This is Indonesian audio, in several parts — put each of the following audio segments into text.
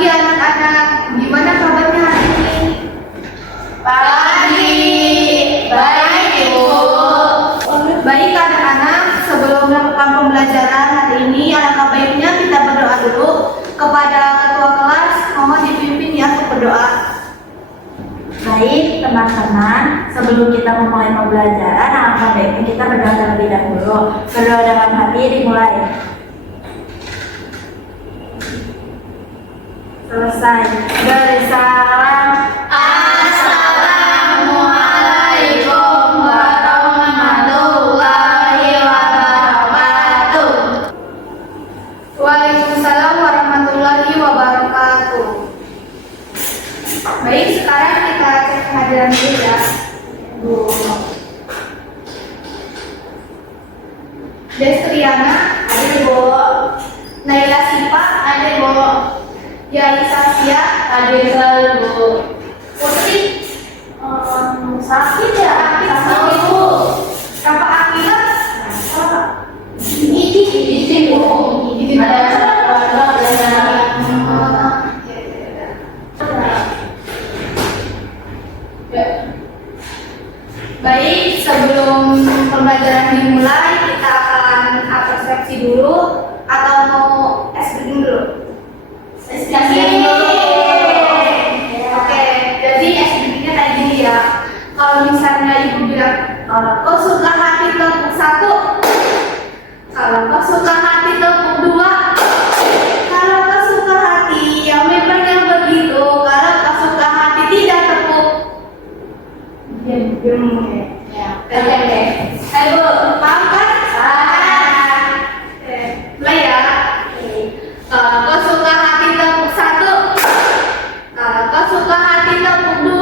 pagi anak-anak, gimana kabarnya hari ini? Pagi, baik Ibu. Baik anak-anak, sebelum melakukan pembelajaran hari ini, alangkah baiknya kita berdoa dulu kepada ketua kelas. Mohon dipimpin ya untuk berdoa. Baik teman-teman, sebelum kita memulai pembelajaran, alangkah baiknya kita berdoa terlebih dahulu. Berdoa dalam hati dimulai. Selesai. Bersalam. Assalamualaikum warahmatullahi wabarakatuh. Waalaikumsalam warahmatullahi wabarakatuh. Baik, sekarang kita cek kehadiran dulu ya. Destriana, ada Ibu. Naila Sipa, ada Ibu. Yali Sasya, ada Ibu. Putri, sakit ya? Sakit Ibu. Kakak Akila, ini Bu. Baik, sebelum pembelajaran dimulai, kita akan persepsi dulu atau mau SBM dulu? SBM dulu. Oke, jadi SBM-nya kayak gini ya. Kalau misalnya Ibu bilang, kau suka hati tepuk 1, kalau kau suka hati tepuk 2, kalau kau suka hati yang memang yang begitu, kalau kau suka hati tidak tepuk. Ya, oke. Ayo, paham kan? Mulai ya. Kalau kau suka hati tepuk 1, kalau kau suka hati tepuk 2,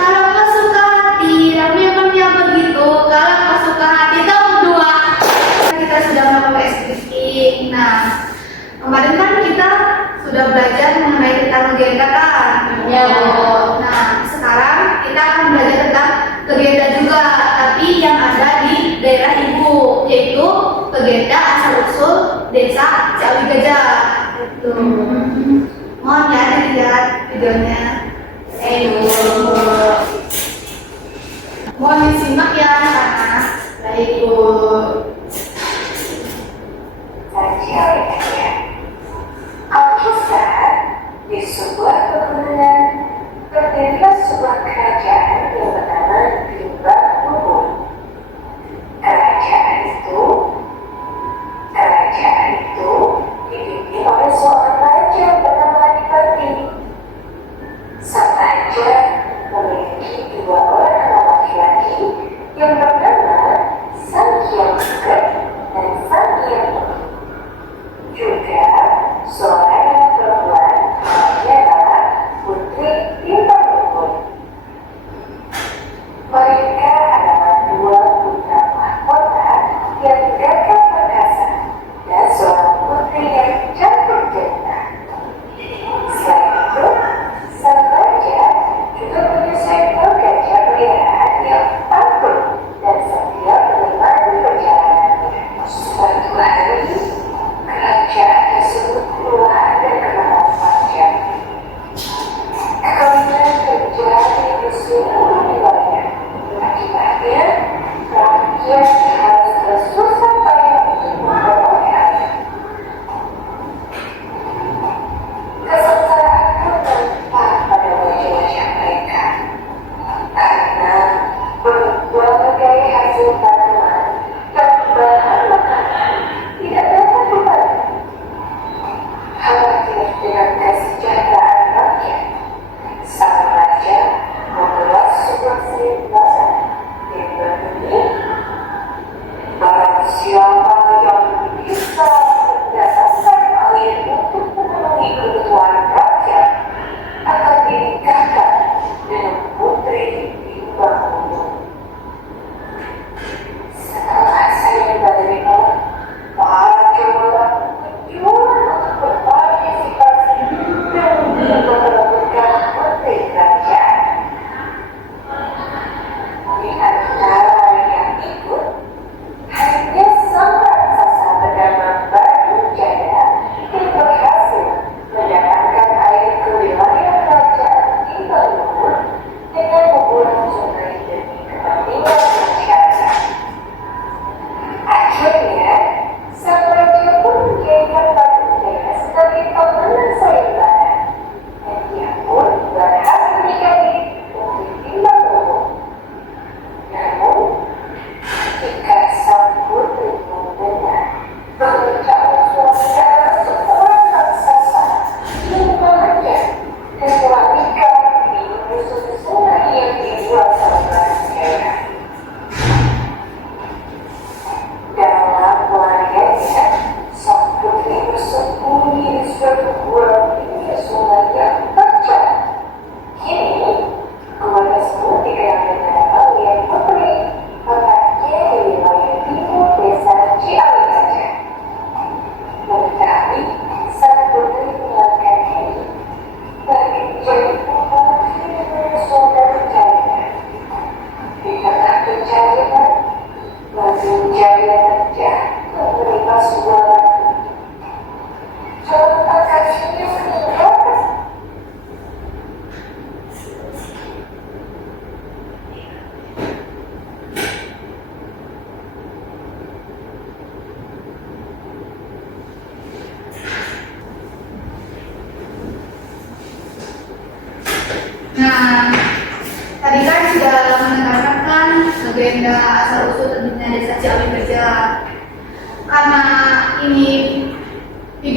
kalau kau suka hati yang memangnya begitu, kalau kau suka hati tepuk 2. Kita sudah melakukan speaking. Nah, kemarin kan kita sudah belajar mengenai tentang legenda kan? Ya, Bu. Nah, sekarang kita akan belajar tentang legenda juga, tapi yang ada di daerah Ibu, yaitu legenda asal-usul desa Ciawi Gajah. Gitu. Mohon ya dilihat videonya. Mohon disimak ya anak-anak. Baik Bu. Alkisah di sebuah pegunungan berdirilah sebuah kerajaan yang bernama Rimba Bubur. Kerajaan itu dipimpin oleh seorang raja bernama Adipati. Sang raja memiliki 2 orang anak laki-laki yang bernama Sang Hyang Sugeng dan Sang Hyang Wudi. Juga seorang anak perempuan adalah Putri Rimba Bubur.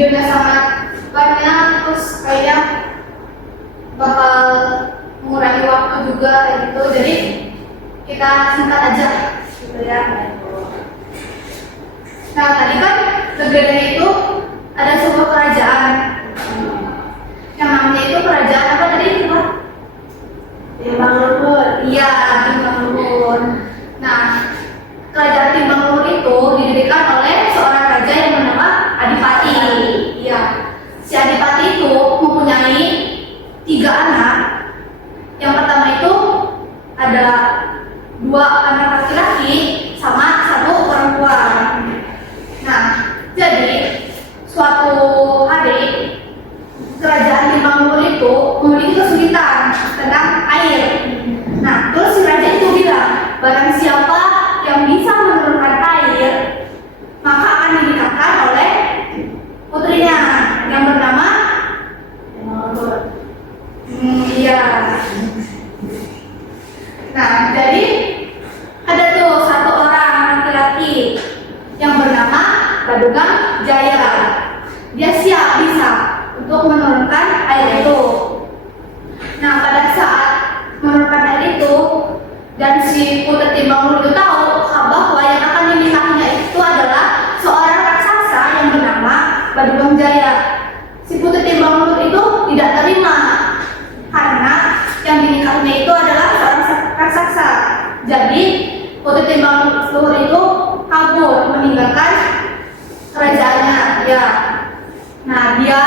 videonya sangat banyak, terus kayaknya bakal mengurangi waktu juga kayak gitu. Jadi kita singkat aja gitu ya. Nah tadi kan negara itu ada sebuah kerajaan. Yang namanya itu kerajaan apa tadi itu Pak? Timbang Lurun. Iya, Timbang Lurun. Nah, kerajaan Timbang Lurun itu didirikan oleh seorang raja yang bernama Adipati. Iya. Si Adipati itu mempunyai 3 anak. Yang pertama itu ada 2 anak laki-laki sama 1 perempuan. Nah, jadi suatu hari kerajaan Timbang Lurun itu memiliki kesulitan tentang air. Nah, terus si raja itu bilang, barang siapa yang bisa menurunkan air, maka akan dinikahkan oleh putrinya yang bernama iya. Nah, jadi ada tuh 1 orang laki-laki yang bernama Badugam Jaya. Dia siap bisa untuk menurunkan air itu. Nah, pada saat menurunkan air itu dan si Putri Timbang Lurun itu tahu bahwa yang akan dinikahinya itu adalah seorang raksasa yang bernama Badugam Jaya. Si Putri Timbang Lurun itu tidak terima karena yang dinikahinya itu adalah seorang raksasa. Jadi Putri Timbang Lurun itu kabur meninggalkan kerajaannya. Ya. Nah, dia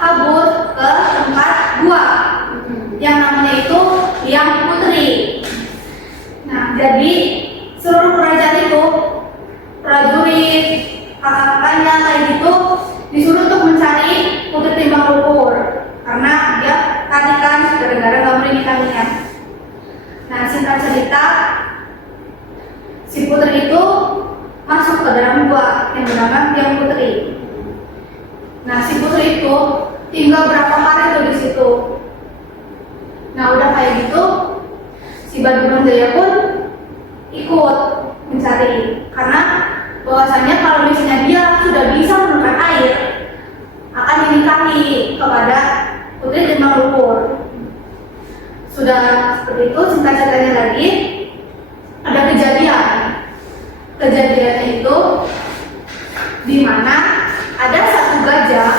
kabur ke tempat gua yang namanya itu Liang Putri. Nah, jadi seluruh kerajaan itu, prajurit, kakak-kakaknya kayak gitu disuruh untuk mencari Putri Timbang Lurun karena dia tadi kan gara-gara nggak mau nikahinya. Nah, singkat cerita, si Putri itu masuk ke dalam gua yang bernama Liang Putri. Nah, si Putri itu tinggal berapa hari tuh di situ. Nah, udah kayak gitu, si Badugam Jaya pun ikut mencari karena bahwasanya kalau misalnya dia sudah bisa menurunkan air, akan dinikahi kepada Putri Timbang Lurun. Sudah seperti itu, singkat ceritanya lagi, ada kejadian. Kejadiannya itu di mana ada 1 gajah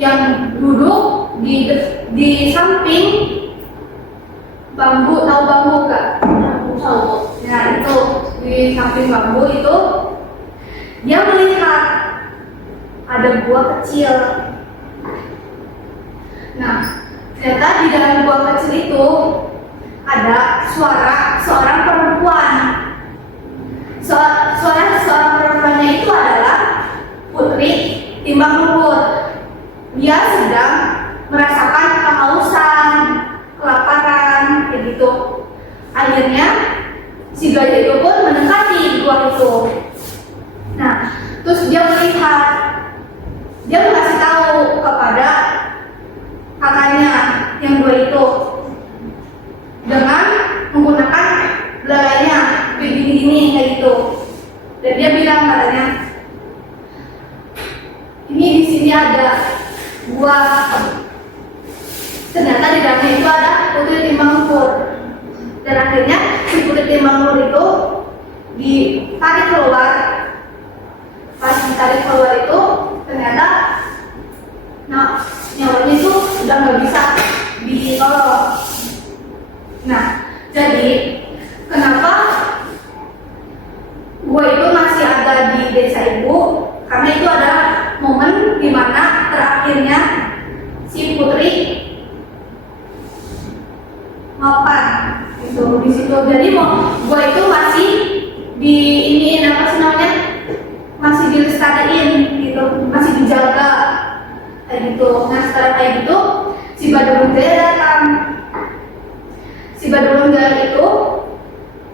yang duduk di samping bambu. Tahu bambu gak? Tahu. Nah, itu di samping bambu itu dia melihat ada buah kecil. Nah, ternyata di dalam buah kecil itu ada suara seorang perempuan. Suara seorang perempuannya itu adalah Putri Timbang Lurun. Dia sedang merasakan kehausan, kelaparan, kayak gitu. Akhirnya si gajah itu pun mendekati gua itu. Nah, terus dia melihat, dia mengasih tahu kepada kakaknya yang 2 itu dengan menggunakan belalainya begini kayak gitu. Dan dia bilang katanya, ini di sini ada buah. Ternyata di dalamnya itu ada Putri Timbang Lurun. Dan akhirnya si Putri Timbang Lurun itu ditarik keluar. Pas ditarik keluar itu ternyata nyawanya itu udah nggak bisa ditolong. Nah, jadi kenapa gua itu masih ada di desa ibu? Karena itu adalah momen dimana terakhirnya si Putri mapan gitu di situ. Jadi gua itu masih di ini apa sih namanya, masih dilestariin gitu, masih dijaga kayak gitu. Nah, setelah kayak gitu si Badugam Jaya datang. Si Badugam Jaya itu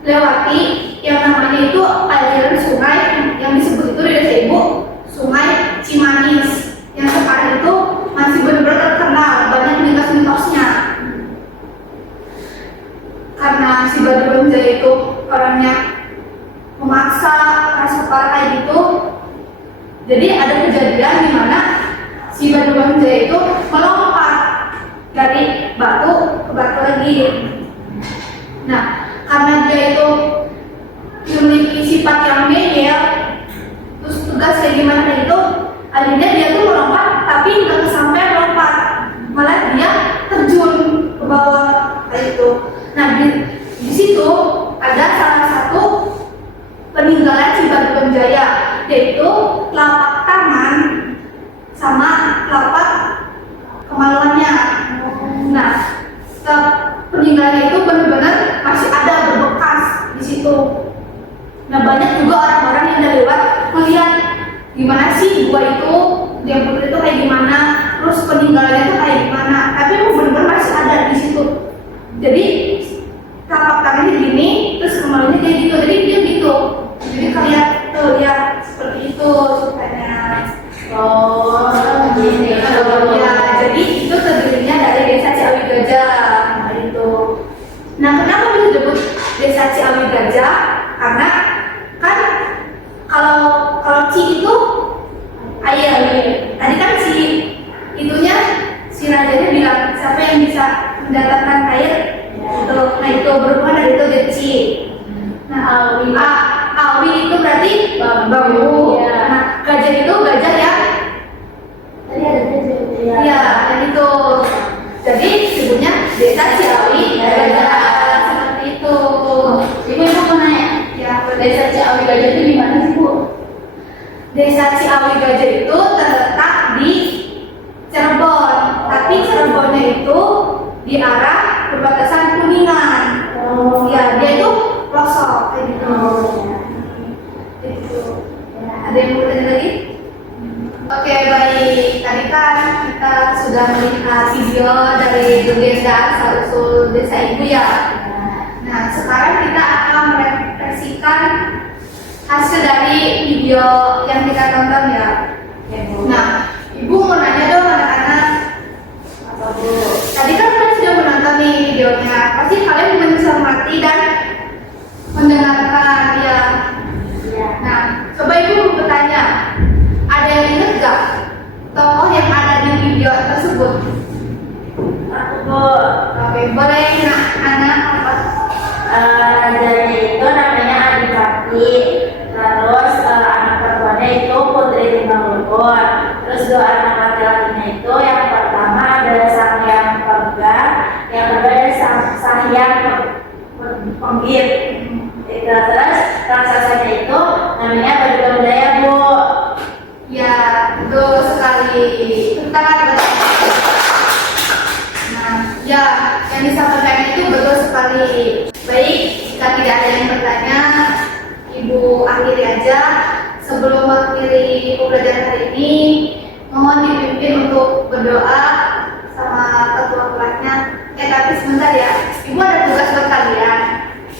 lewati yang namanya itu aliran sungai yang disebut itu di desa ibu Sungai Cimanis, yang sekarang itu masih benar-benar terkenal, banyak mitos-mitosnya. Karena si Badugam Jaya itu orangnya memaksa, keras kepala kayak gitu, jadi ada kejadian Batu Jaya itu melompat dari batu ke batu lagi. Nah, karena dia itu memiliki sifat yang ngeyel, terus tugas kayak gimana itu, akhirnya dia tuh melompat tapi nggak kesampean lompat, malah dia terjun ke bawah kayak itu. Nah, di situ ada salah satu peninggalan si Batu Jaya, yaitu telapak tangan sama telapak kemaluannya. Nah, peninggalannya itu benar-benar masih ada berbekas di situ. Nah, banyak juga orang-orang yang dari lewat melihat gimana sih gua itu, yang putri itu kayak gimana, terus peninggalannya itu kayak gimana. Tapi benar-benar masih ada di situ. Jadi telapak tangannya gini, terus kemaluannya kayak gitu. Jadi dia gitu. Jadi kalian tuh lihat seperti itu ceritanya. Oh, gini. Ya, jadi itu terdirinya dari desa Ciawi Gajah. Nah, itu. Nah, kenapa bisa disebut desa Ciawi Gajah? Karena kan kalau Ci itu air. Tadi kan si itunya si rajanya bilang siapa yang bisa mendatangkan air? Itu. Nah, itu berhubungan dari itu jadi Ci. Nah, Awi itu berarti bambu. Ya. Nah, gajah itu gajah ya. Tadi ada tujuh. Iya, dan itu. Jadi disebutnya desa Ciawi Gajah seperti itu. Ibu mau nanya, Ya, desa Ciawi Gajah itu di mana sih, Bu? Desa Ciawi Gajah itu terletak di Cirebon, tapi Cirebonnya itu di arah perbatasan Kuningan. Oh. Ya, dia itu pelosok kayak gitu. Itu. Ada yang mau tanya lagi? Oke, baik. Tadi kan kita sudah melihat video dari legenda asal-usul desa ibu ya. Nah, sekarang kita akan merefleksikan hasil dari video yang kita tonton ya. Nah, ibu mau nanya dong anak-anak. Apa, Bu? Tadi kan kalian sudah menonton nih videonya. Pasti kalian mencermati dan mendengarkan ya. Iya. Nah, coba ibu mau bertanya, ada yang ingat gak tokoh yang ada di video tersebut? Aku, Bu. Oke, boleh anak apa? Rajanya itu namanya Adipati. Terus anak perempuannya itu Putri Timbangun. Terus dua anak laki-lakinya itu yang pertama adalah Sangyang Pegang, yang kedua adalah Sangyang Penggit. Terus raksasanya itu namanya Batu Jaya, Bu. Ya, betul sekali. Bentar. Nah, ya, yang disampaikan itu betul sekali. Baik, jika tidak ada yang bertanya, Ibu akhiri aja. Sebelum mengakhiri pembelajaran hari ini, mohon dipimpin untuk berdoa sama ketua kelasnya. Tapi sebentar ya, Ibu ada tugas buat kalian.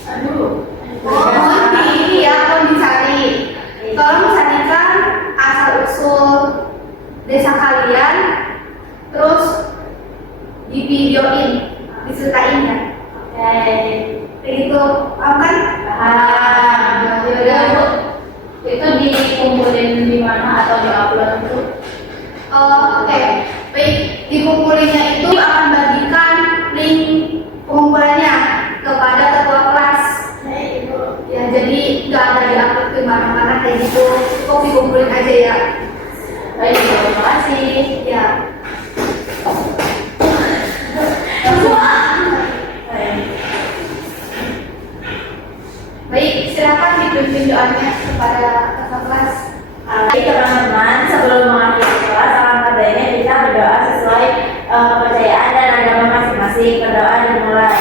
Aduh. Mohon di ya, mohon dicari. Tolong carikan asal usul desa kalian, terus di videoin, disertain ya. Oke. Begitu, paham kan? Paham. Ya, Bu. Itu dikumpulin di mana atau diupload itu? Oke, baik. Dikumpulinnya itu akan bagikan link pengumpulannya kepada ketua kelas. Ya, jadi nggak ada diupload ke mana-mana kayak gitu. Cukup dikumpulin aja ya. Baik, terima kasih. Ya. Baik, silakan dipimpin doanya kepada ketua kelas. Baik teman-teman, sebelum mengakhiri kelas, alangkah baiknya kita berdoa sesuai kepercayaan dan agama masing-masing. Berdoa dimulai.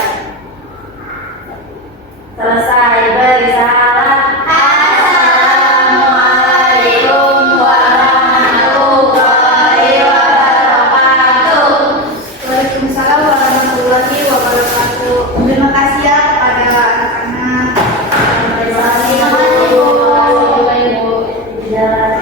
Selesai bersalam. Assalamualaikum warahmatullahi wabarakatuh. Waalaikumsalam warahmatullahi wabarakatuh. Terima kasih ya kepada anak-anak. Terima kasih, Bu. Ibu. Jalan.